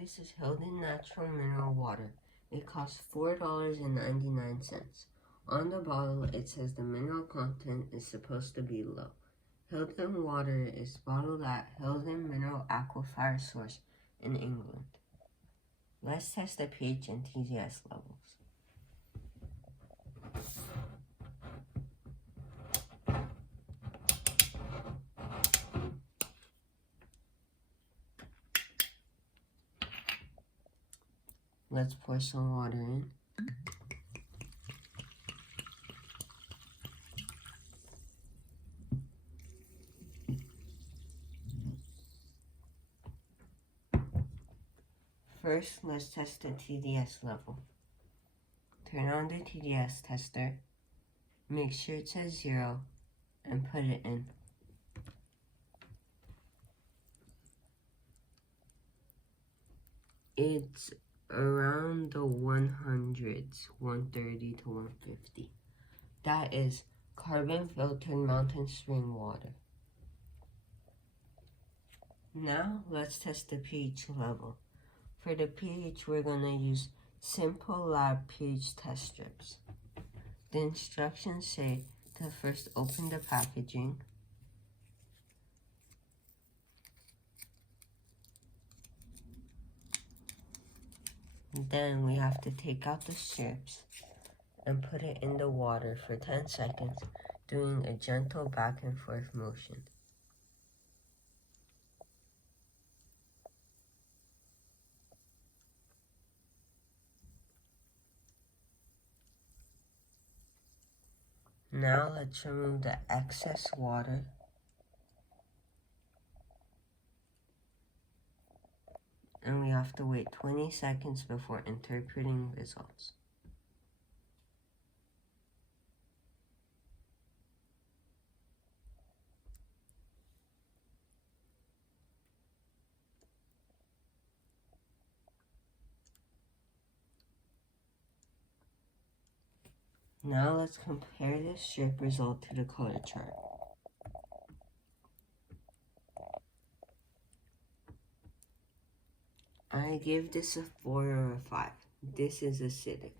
This is Hildon Mineral Water. It costs $4.99. On the bottle, it says the mineral content is supposed to be low. Hildon water is bottled at Hildon Mineral Aquifer source in England. Let's test the pH and TDS levels. Let's pour some water in. First, let's test the TDS level. Turn on the TDS tester, make sure it says 0, and put it in. It's around the 100s, 130 to 150. That is carbon filtered mountain spring water. Now let's test the pH level. For the pH, we're going to use simple lab pH test strips. The instructions say to first open the packaging, then we have to take out the strips and put it in the water for 10 seconds, doing a gentle back and forth motion. Now let's remove the excess water. And we have to wait 20 seconds before interpreting results. Now let's compare the strip result to the color chart. I give this a 4 or a 5. This is acidic.